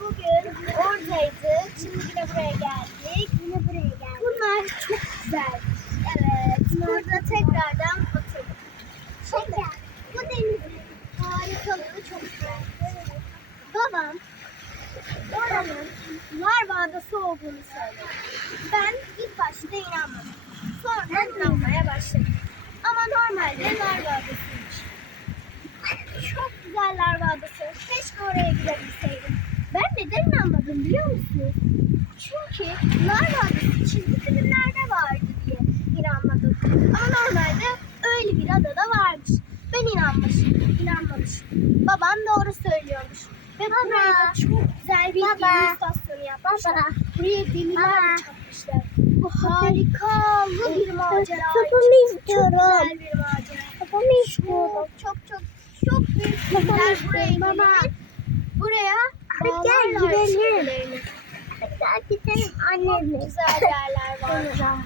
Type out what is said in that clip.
Bugün oradaydık. Şimdi yine buraya geldik. Yine çok güzel. Evet. Burada tekrardan oturduk. Şimdi bu denizin harikalığı çok güzel. Babam oranın larva olduğunu söyledi. Ben ilk başta inanmadım. Sonra inanmaya başladım. Ama normalde larva adasıymış. Çok güzel larva adası. Keşke oraya gidebilseydim. Ben neden inanmadım biliyor musunuz? Çünkü larva adası çizgi filmlerde vardı diye inanmadım. Ama normalde öyle bir adada varmış. Ben inanmışım, inanmamışım. Babam doğru söylüyormuş. Ve buraya da çok güzel bir gemi istasyonu yapmışlar. Buraya gemiler de çakmışlar. Bu harika bir macera. Babamı Çok istiyorum. güzel bir macera. Babamı istiyorum. Çok çok çok büyük gemiler buraya Baba. Buraya Hadi gel gidelim. Hadi gidelim annemle. güzel yerler var.